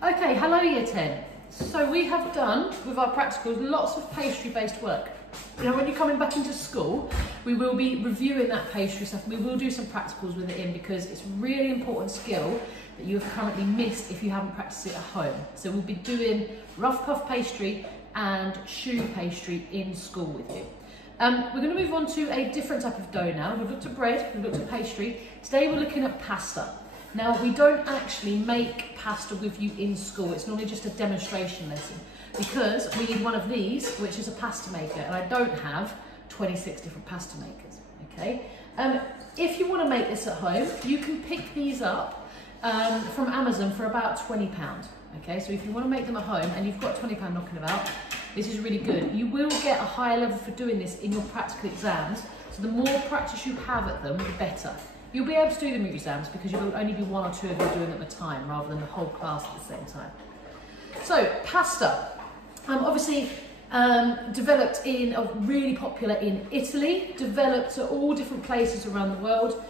Okay, hello Year 10. So we have done, with our practicals, lots of pastry-based work. Now when you're coming back into school, we will be reviewing that pastry stuff. We will do some practicals with it in because it's a really important skill that you have currently missed if you haven't practiced it at home. So we'll be doing rough puff pastry and choux pastry in school with you. We're going to move on to a different type of dough now. We've looked at bread, we've looked at pastry. Today we're looking at pasta. Now we don't actually make pasta with you in school. It's normally just a demonstration lesson because we need one of these, which is a pasta maker, and I don't have 26 different pasta makers, okay? If you want to make this at home, you can pick these up from Amazon for about £20, okay? So if you want to make them at home and you've got £20 knocking about, this is really good. You will get a higher level for doing this in your practical exams, so the more practice you have at them, the better. You'll be able to do them at your exams because you'll only be one or two of you doing them at a time rather than the whole class at the same time. So, pasta. Obviously developed really popular in Italy, developed at all different places around the world.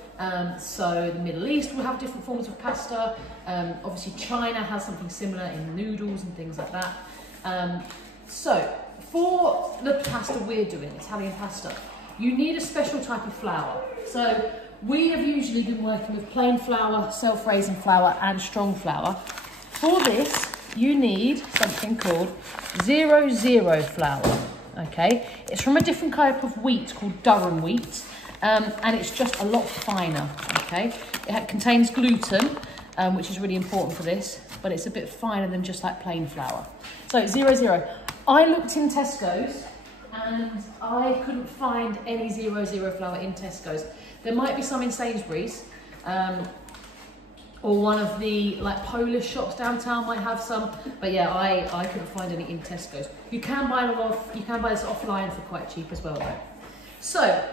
So the Middle East will have different forms of pasta. Obviously China has something similar in noodles and things like that. So for the pasta we're doing, Italian pasta, you need a special type of flour. So we have usually been working with plain flour, self-raising flour and strong flour. For this, you need something called 00 flour, okay? It's from a different type of wheat called Durham wheat, and it's just a lot finer, okay? It contains gluten, which is really important for this, but it's a bit finer than just like plain flour. So 00. I looked in Tesco's and I couldn't find any 00 flour in Tesco's. There might be some in Sainsbury's, or one of the like Polish shops downtown might have some, but yeah, I couldn't find any in Tesco's. You can buy this offline for quite cheap as well though. So,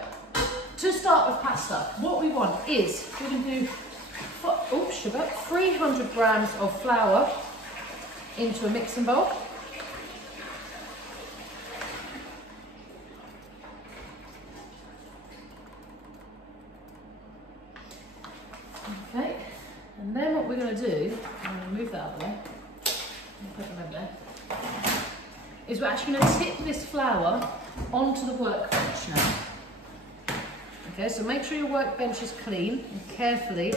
to start with pasta, what we want is, we're going to do, 300 grams of flour into a mixing bowl. Okay, and then what we're going to do, I'm going to move that out of the way, put them over there, is we're actually going to tip this flour onto the workbench now. Okay, so make sure your workbench is clean and carefully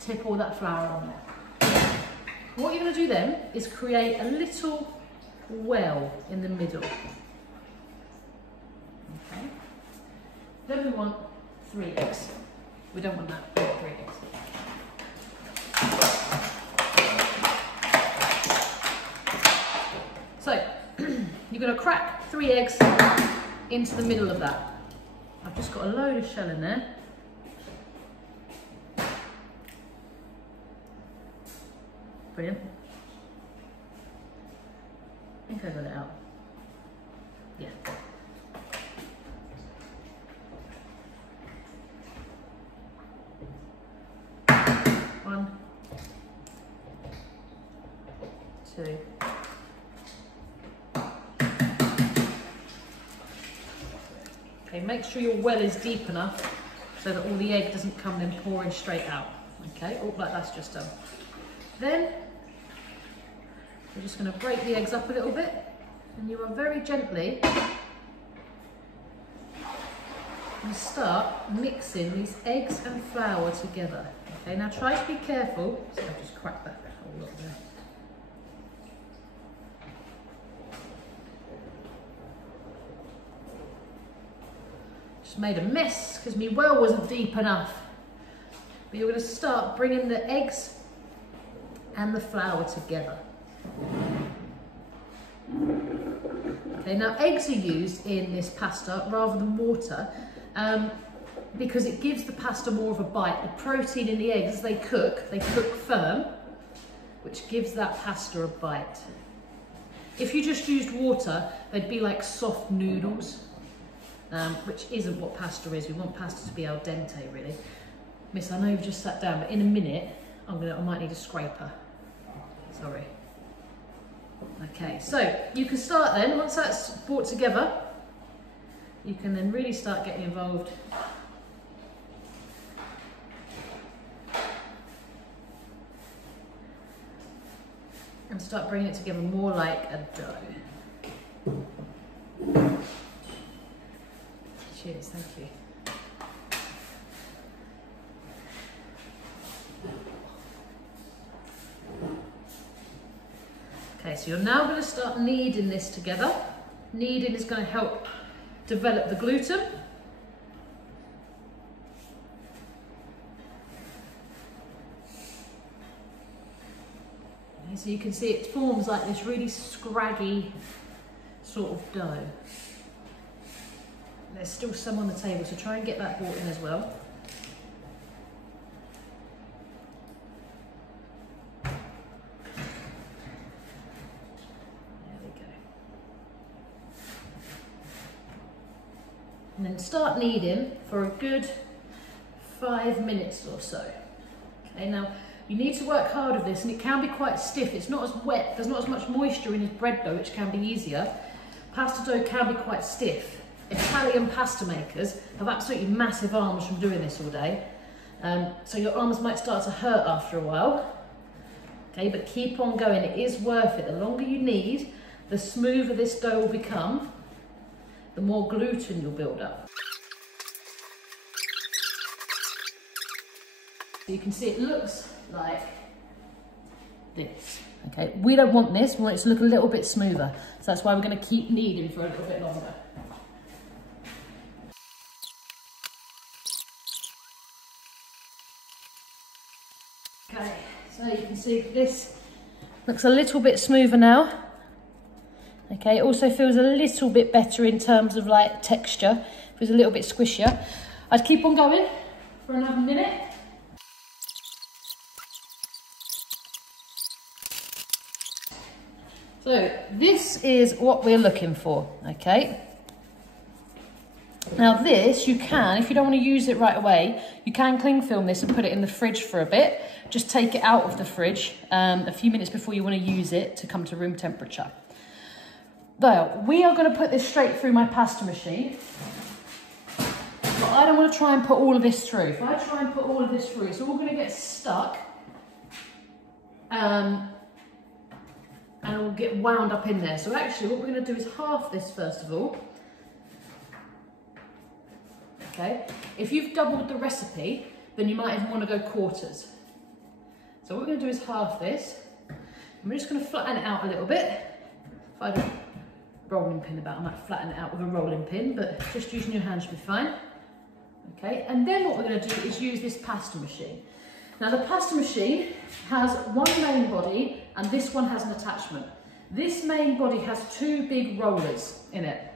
tip all that flour on there. What you're going to do then is create a little well in the middle. Okay, then we want 3 eggs. We don't want that, we want 3 eggs. So, you're going to crack 3 eggs into the middle of that. I've just got a load of shell in there. Brilliant. I think I got it out. Yeah. One, 2. Okay, make sure your well is deep enough so that all the egg doesn't come then pouring straight out. Okay, oh, like that's just done. Then we're just going to break the eggs up a little bit, and you are very gently going to start mixing these eggs and flour together. Okay, now try to be careful. So I've just cracked that whole lot there. Just made a mess because my well wasn't deep enough. But you're going to start bringing the eggs and the flour together. Okay, now eggs are used in this pasta rather than water because it gives the pasta more of a bite. The protein in the eggs, as they cook firm, which gives that pasta a bite. If you just used water, they'd be like soft noodles. Which isn't what pasta is. We want pasta to be al dente, really. Miss, I know you've just sat down, but in a minute, I might need a scraper. Sorry. Okay, so you can start then, once that's brought together, you can then really start getting involved. and start bringing it together more like a dough. Cheers, thank you. Okay, so you're now going to start kneading this together. Kneading is going to help develop the gluten. Okay, so you can see it forms like this really scraggy sort of dough. There's still some on the table, so try and get that brought in as well. And then start kneading for a good 5 minutes or so. Okay, now you need to work hard with this, and it can be quite stiff. It's not as wet, there's not as much moisture in as bread dough, which can be easier. Pasta dough can be quite stiff. Italian pasta makers have absolutely massive arms from doing this all day. So your arms might start to hurt after a while. Okay, but keep on going, it is worth it. The longer you knead, the smoother this dough will become, the more gluten you'll build up. So you can see it looks like this. Okay, we don't want this, we want it to look a little bit smoother. So that's why we're going to keep kneading for a little bit longer. Okay, so you can see this looks a little bit smoother now. Okay, it also feels a little bit better in terms of like texture. Feels a little bit squishier. I'd keep on going for another minute. So this is what we're looking for, okay? Now this, you can, if you don't want to use it right away, you can cling film this and put it in the fridge for a bit. Just take it out of the fridge a few minutes before you want to use it to come to room temperature. Though, we are going to put this straight through my pasta machine. But I don't want to try and put all of this through. If I try and put all of this through, it's all going to get stuck. And it will get wound up in there. So actually what we're going to do is half this first of all. Okay, if you've doubled the recipe, then you might even want to go quarters. So what we're going to do is half this. And we're just going to flatten it out a little bit. If I had a rolling pin about, I might flatten it out with a rolling pin, but just using your hand should be fine. Okay, and then what we're going to do is use this pasta machine. Now the pasta machine has one main body and this one has an attachment. This main body has two big rollers in it,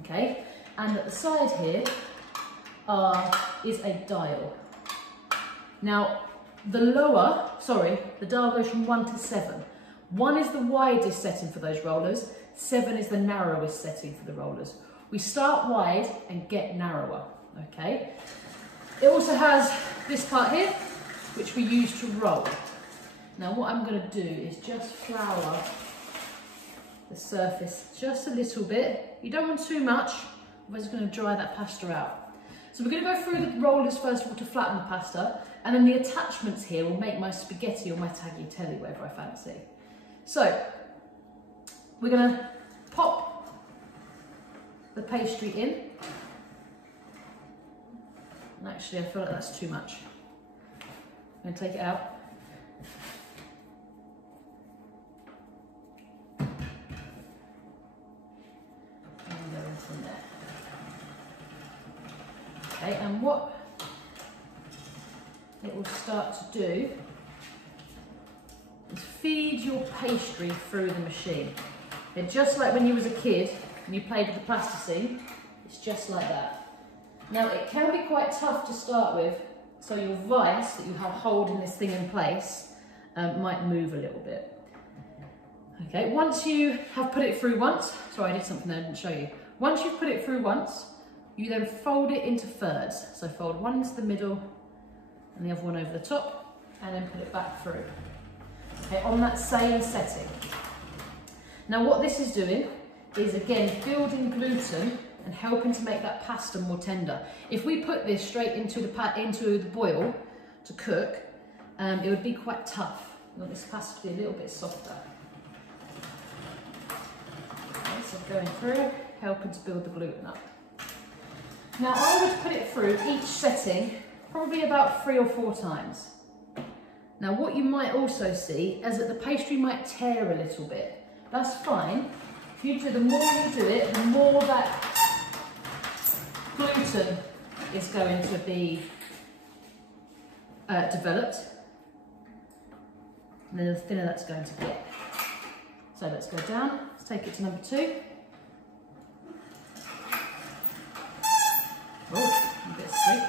okay? And at the side here is a dial. Now the dial goes from 1 to 7. 1 is the widest setting for those rollers, 7 is the narrowest setting for the rollers. We start wide and get narrower, okay? It also has this part here, which we use to roll. Now what I'm going to do is just flour the surface just a little bit. You don't want too much, otherwise it's going to dry that pasta out. So we're going to go through the rollers first of all to flatten the pasta, and then the attachments here will make my spaghetti or my tagliatelle, whatever I fancy. So we're going to pop the pastry in. And actually I feel like that's too much. I'm going to take it out. And go in from there. Okay, and what it will start to do is feed your pastry through the machine. And just like when you was a kid and you played with the plasticine, it's just like that. Now it can be quite tough to start with, so your vice that you have holding this thing in place might move a little bit. Okay, once you have put it through once, sorry I did something I didn't show you. Once you've put it through once, you then fold it into thirds. So fold one into the middle and the other one over the top, and then put it back through. Okay, on that same setting. Now what this is doing is again building gluten and helping to make that pasta more tender. If we put this straight into the boil to cook, it would be quite tough. We want this pasta to be a little bit softer. bits of going through, helping to build the gluten up. Now I would put it through each setting probably about 3 or 4 times. Now what you might also see is that the pastry might tear a little bit. That's fine. If you do, the more you do it, the more that gluten is going to be developed, and then the thinner that's going to get. So let's go down, let's take it to number 2. Oh, a bit squeaky.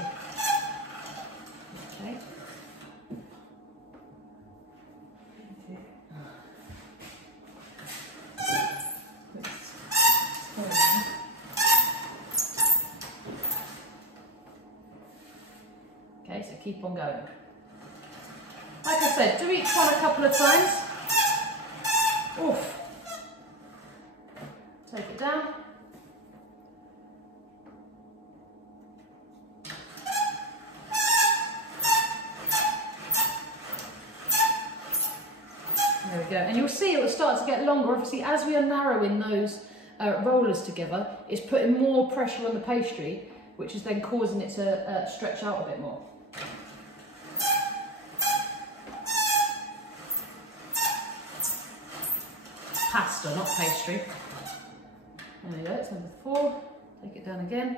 Okay. Okay, so keep on going. Like I said, do each one a couple of times. Oof. Take it down. There we go. And you'll see it will start to get longer. Obviously, as we are narrowing those rollers together, it's putting more pressure on the pastry, which is then causing it to stretch out a bit more. Pasta, not pastry. There we go, it's number 4. Take it down again.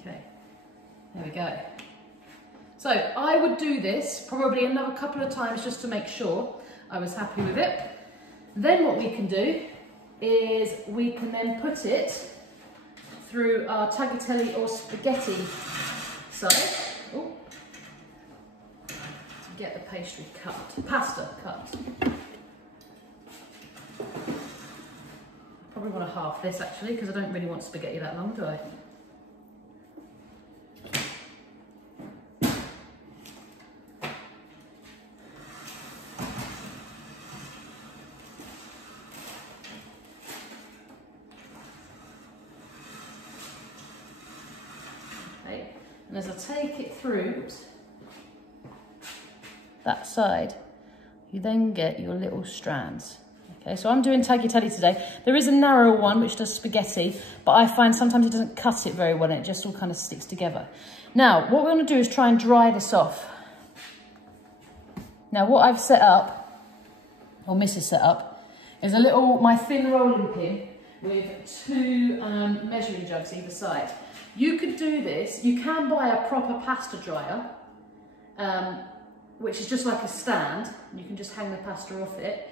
Okay, there we go. So I would do this probably another couple of times just to make sure I was happy with it. Then what we can do is we can then put it through our tagliatelle or spaghetti side, to get the pastry cut, pasta cut. Probably want to half this actually, because I don't really want spaghetti that long, do I? And as I take it through that side, you then get your little strands. Okay, so I'm doing tagliatelle today. There is a narrower one which does spaghetti, but I find sometimes it doesn't cut it very well and it just all kind of sticks together. Now, what we're going to do is try and dry this off. Now, what I've set up, or Mrs. set up, is my thin rolling pin with 2 measuring jugs either side. You could do this, you can buy a proper pasta dryer, which is just like a stand, and you can just hang the pasta off it.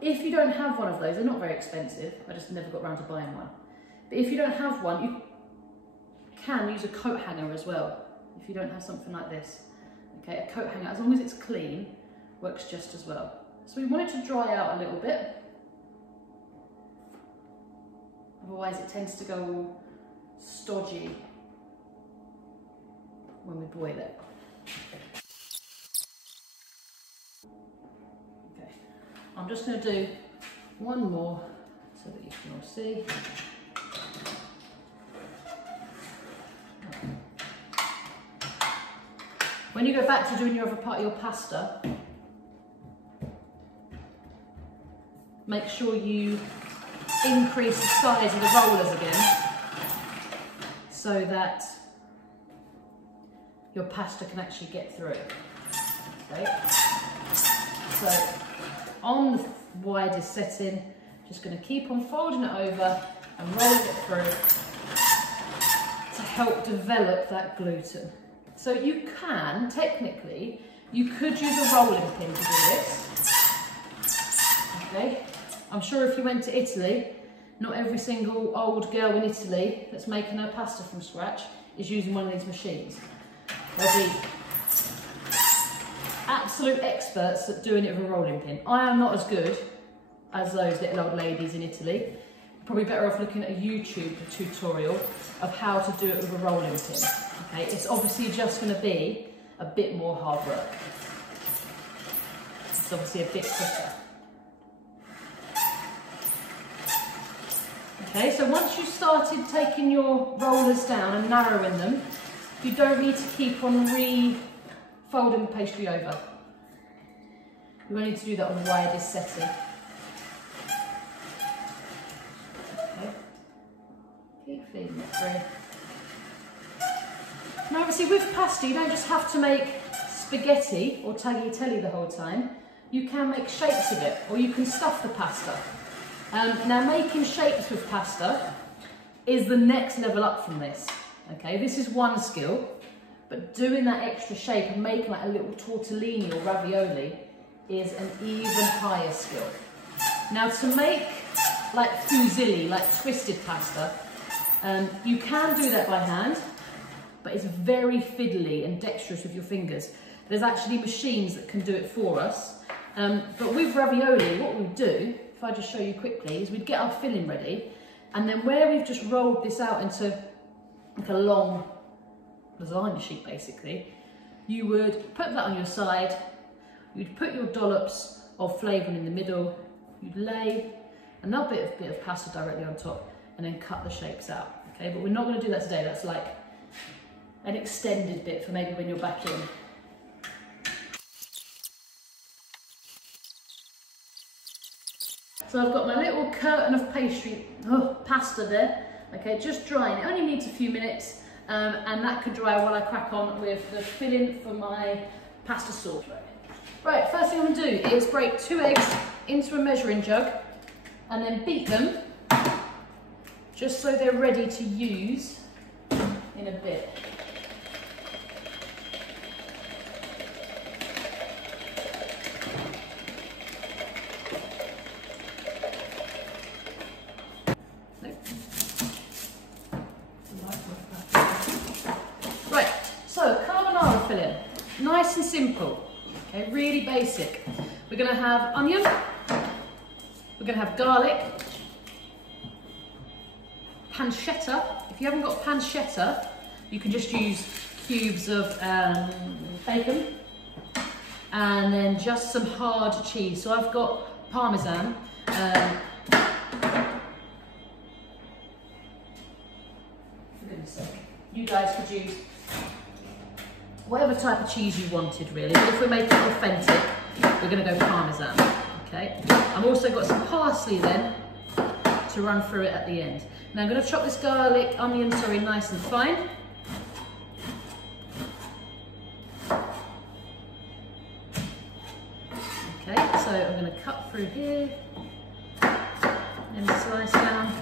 If you don't have one of those, they're not very expensive, I just never got around to buying one. But if you don't have one, you can use a coat hanger as well, if you don't have something like this. Okay, a coat hanger, as long as it's clean, works just as well. So we want it to dry out a little bit, otherwise it tends to go all stodgy when we boil it. Okay, I'm just going to do one more so that you can all see. When you go back to doing your other part of your pasta, make sure you increase the size of the rollers again, so that your pasta can actually get through. Okay. So on the widest setting, just going to keep on folding it over and rolling it through to help develop that gluten. So you can, technically, you could use a rolling pin to do this. Okay. I'm sure if you went to Italy, not every single old girl in Italy that's making her pasta from scratch is using one of these machines. They'll be absolute experts at doing it with a rolling pin. I am not as good as those little old ladies in Italy. Probably better off looking at a YouTube tutorial of how to do it with a rolling pin. Okay, it's obviously just going to be a bit more hard work. It's obviously a bit quicker. Okay, so once you've started taking your rollers down and narrowing them, you don't need to keep on re-folding the pastry over. You only need to do that on the widest setting. Okay, keep feeding it through. Now obviously with pasta, you don't just have to make spaghetti or tagliatelle the whole time. You can make shapes of it, or you can stuff the pasta. Now making shapes with pasta is the next level up from this. Okay, this is one skill, but doing that extra shape and making like a little tortellini or ravioli is an even higher skill. Now to make like fusilli, like twisted pasta, you can do that by hand, but it's very fiddly and dexterous with your fingers. There's actually machines that can do it for us. But with ravioli, what we do, if I just show you quickly, is we'd get our filling ready, and then where we've just rolled this out into like a long lasagna sheet basically, you would put that on your side, you'd put your dollops of flavouring in the middle, you'd lay another bit of pasta directly on top, and then cut the shapes out. Okay, but we're not going to do that today. That's like an extended bit for maybe when you're back in. So I've got my little curtain of pasta there, okay, just drying. It only needs a few minutes, and that can dry while I crack on with the filling for my pasta sauce. Right, first thing I'm gonna do is break 2 eggs into a measuring jug and then beat them just so they're ready to use in a bit. Right, so carbonara filling, nice and simple, okay, really basic. We're going to have onion, we're going to have garlic, pancetta. If you haven't got pancetta, you can just use cubes of bacon, and then just some hard cheese. So I've got Parmesan. You guys could use whatever type of cheese you wanted really, but if we're making it authentic, we're going to go Parmesan, okay? I've also got some parsley then to run through it at the end. Now I'm going to chop this onion, nice and fine. Okay, so I'm going to cut through here and slice down.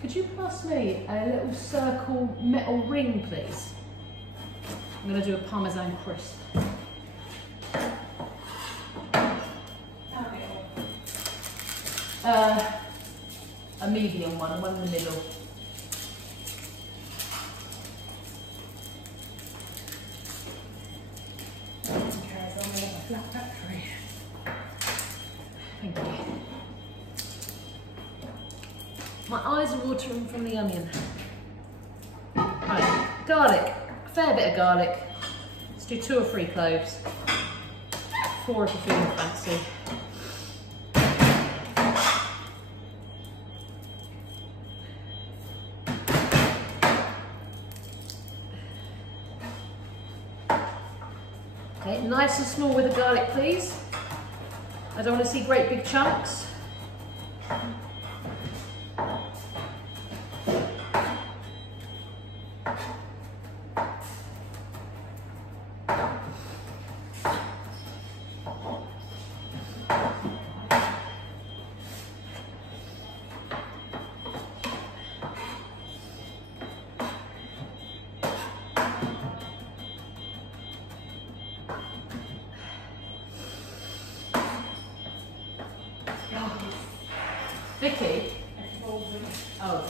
Could you pass me a little circle metal ring, please? I'm going to do a Parmesan crisp. A medium one in the middle. Thank you. My eyes are watering from the onion. Right, garlic, a fair bit of garlic. Let's do 2 or 3 cloves. 4 if you're feeling fancy. Okay, nice and small with the garlic, please. I don't want to see great big chunks. Vicky? Oh.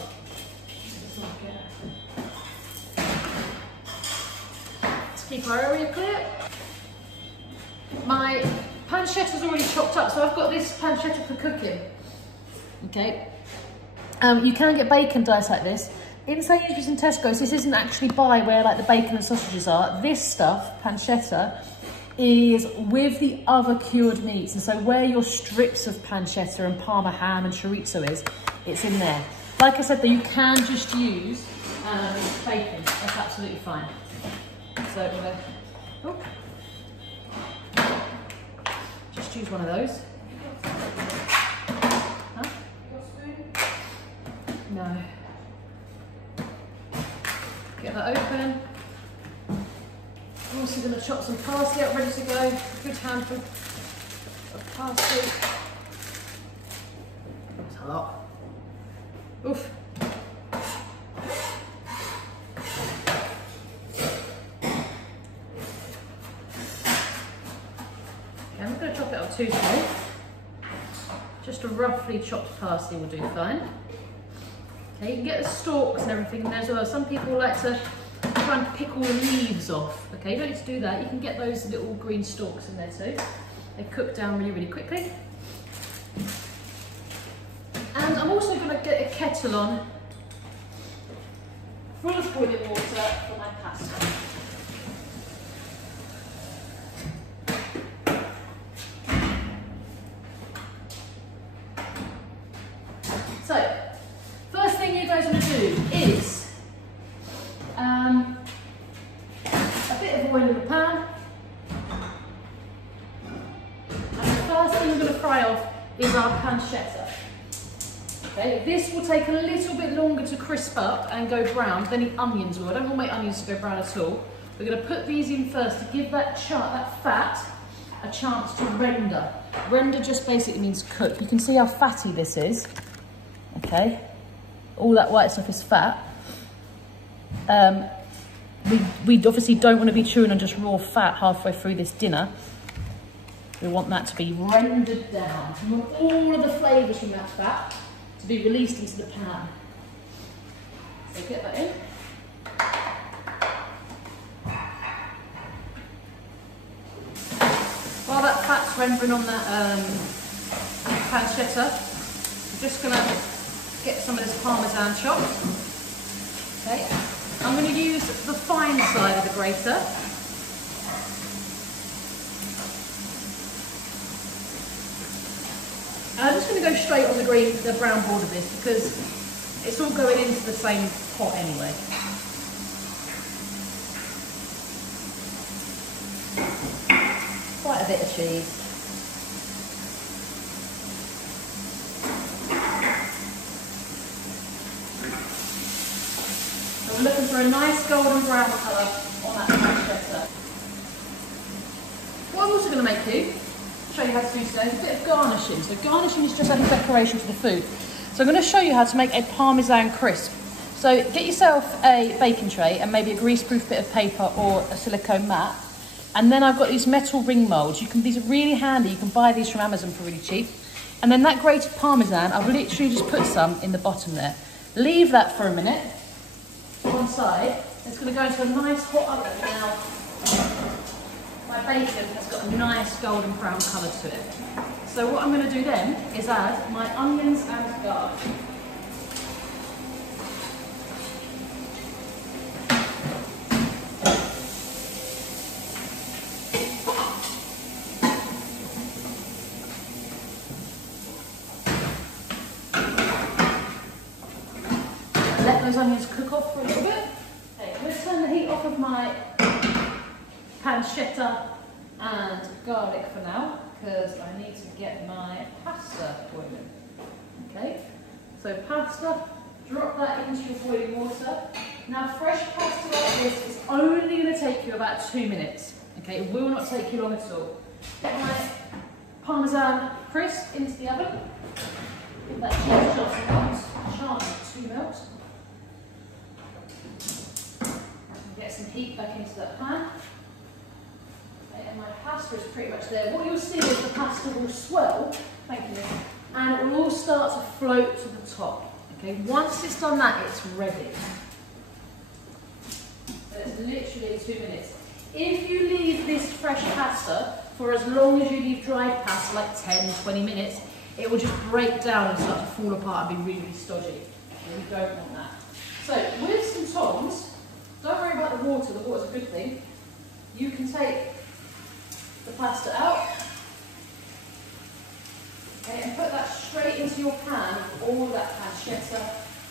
Let's keep our area clear. My pancetta's already chopped up, so I've got this pancetta for cooking. Okay. You can get bacon diced like this. In Sainsbury's and Tesco's, this isn't actually by where like the bacon and sausages are. This stuff, pancetta, is with the other cured meats. And so where your strips of pancetta and parma ham and chorizo is, it's in there. Like I said, though, you can just use bacon. That's absolutely fine. So we're gonna, just use one of those. Huh? No. Get that open. I'm also going to chop some parsley up, ready to go. A good handful of parsley. That's a lot. Oof. Okay, I'm not going to chop it up too small. Just a roughly chopped parsley will do fine. Okay, you can get the stalks and everything in there as well. Some people like to try and pick all the leaves off. Okay, you don't need to do that. You can get those little green stalks in there too. They cook down really, really quickly. And I'm also going to get a kettle on full of boiling water for my pasta. So, first thing you guys want to do is a bit of oil in the pan. And the first thing we're going to fry off is our pancetta. Okay, this will take a little bit longer to crisp up and go brown than the onions will. I don't want my onions to go brown at all. We're going to put these in first to give that fat a chance to render. Render just basically means cook. You can see how fatty this is. Okay, all that white stuff is fat. We obviously don't want to be chewing on just raw fat halfway through this dinner. We want that to be rendered down. We want all of the flavours from that fat to be released into the pan. So get that in. While that fat's rendering on that pancetta, I'm just going to get some of this parmesan chopped. Okay, I'm going to use the fine side of the grater. And I'm just going to go straight on the brown board of this because it's all going into the same pot anyway. Quite a bit of cheese. So we're looking for a nice golden brown colour on that pancetta. What I'm also going to make you, show you how to do today, is a bit of garnishing. So garnishing is just adding decoration to the food. So I'm going to show you how to make a parmesan crisp. So get yourself a baking tray and maybe a greaseproof bit of paper or a silicone mat. And then I've got these metal ring moulds. These are really handy. You can buy these from Amazon for really cheap. And then that grated parmesan, I've literally just put some in the bottom there. Leave that for a minute, one side. It's going to go into a nice hot oven now. My bacon has got a nice golden brown colour to it. So what I'm going to do then is add my onions and garlic. Let those onions cook off for a little bit. Okay, I'm going to turn the heat off of my pancetta and garlic for now because I need to get my pasta boiling. Okay, so pasta, drop that into your boiling water. Now fresh pasta like this is only going to take you about 2 minutes. Okay, it will not take you long at all. Get my parmesan crisp into the oven. Give that cheese just a chance to melt. Get some heat back into that pan. Okay, and my pasta is pretty much there. What you'll see is the pasta will swell, thank you, and it will all start to float to the top. Okay, once it's done that, it's ready. So it's literally 2 minutes. If you leave this fresh pasta for as long as you leave dried pasta, like 10, 20 minutes, it will just break down and start to fall apart and be really stodgy. Okay, we don't want that. So with some tongs, don't worry about the water's a good thing. You can take the pasta out. Okay, and put that straight into your pan with all that pancetta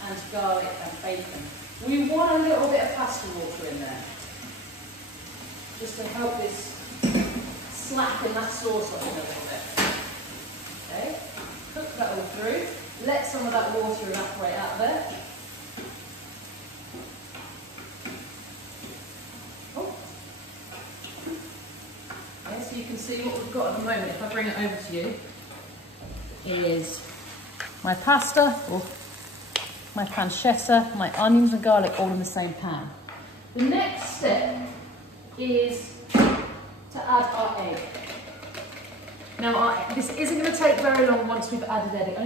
and garlic and bacon. We want a little bit of pasta water in there, just to help this slacken that sauce up a little bit. Okay, cook that all through. Let some of that water evaporate out there. Oh. Okay, so you can see what we've got at the moment. If I bring it over to you, is my pasta, or my pancetta, my onions and garlic all in the same pan. The next step is to add our egg. Now, this isn't going to take very long once we've added egg. It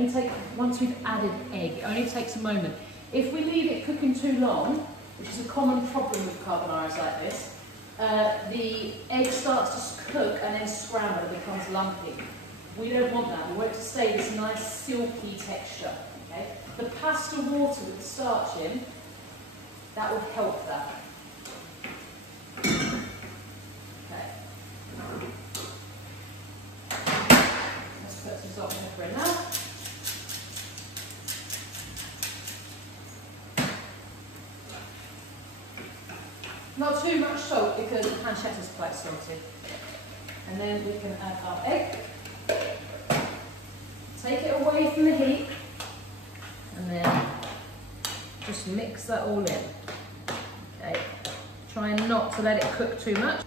only takes a moment. If we leave it cooking too long, which is a common problem with carbonaras like this, the egg starts to cook and then scramble and becomes lumpy. We don't want that. We want it to stay this nice silky texture. Okay? The pasta water with the starch in, that will help that. Okay. Let's put some salt and pepper in now. Not too much salt because the pancetta is quite salty. And then we can add our egg. Take it away from the heat and then just mix that all in. Okay. Try not to let it cook too much.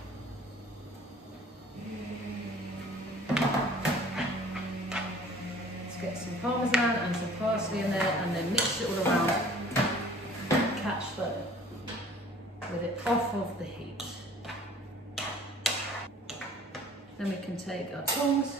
Let's get some parmesan and some parsley in there and then mix it all around. Catch that with it off of the heat. Then we can take our tongs.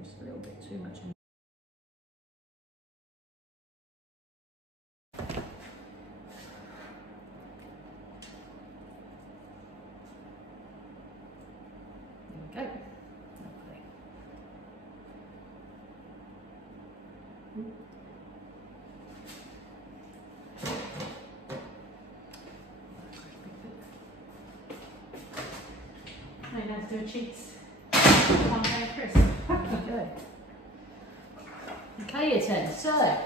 Just a little bit too much. There we go. Lovely. Now you have to do a cheese. Crisp. Okay. Okay, year 10. So,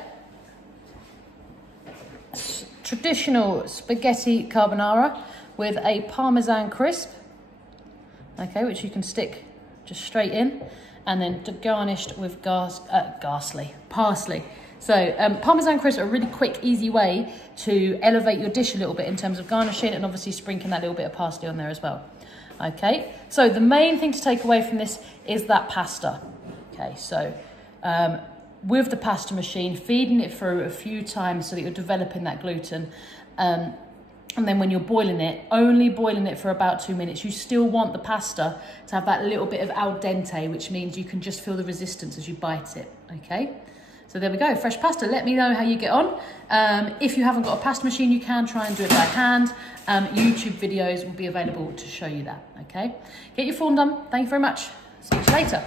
traditional spaghetti carbonara with a parmesan crisp. Okay, which you can stick just straight in, and then garnished with parsley. So, parmesan crisp are a really quick, easy way to elevate your dish a little bit in terms of garnishing, and obviously sprinkling that little bit of parsley on there as well. Okay, so the main thing to take away from this is that pasta. Okay, so with the pasta machine, feeding it through a few times so that you're developing that gluten. And then when you're boiling it, only boiling it for about 2 minutes. You still want the pasta to have that little bit of al dente, which means you can just feel the resistance as you bite it, okay? So there we go, fresh pasta. Let me know how you get on. If you haven't got a pasta machine, you can try and do it by hand. YouTube videos will be available to show you that, okay? Get your form done. Thank you very much. See you later.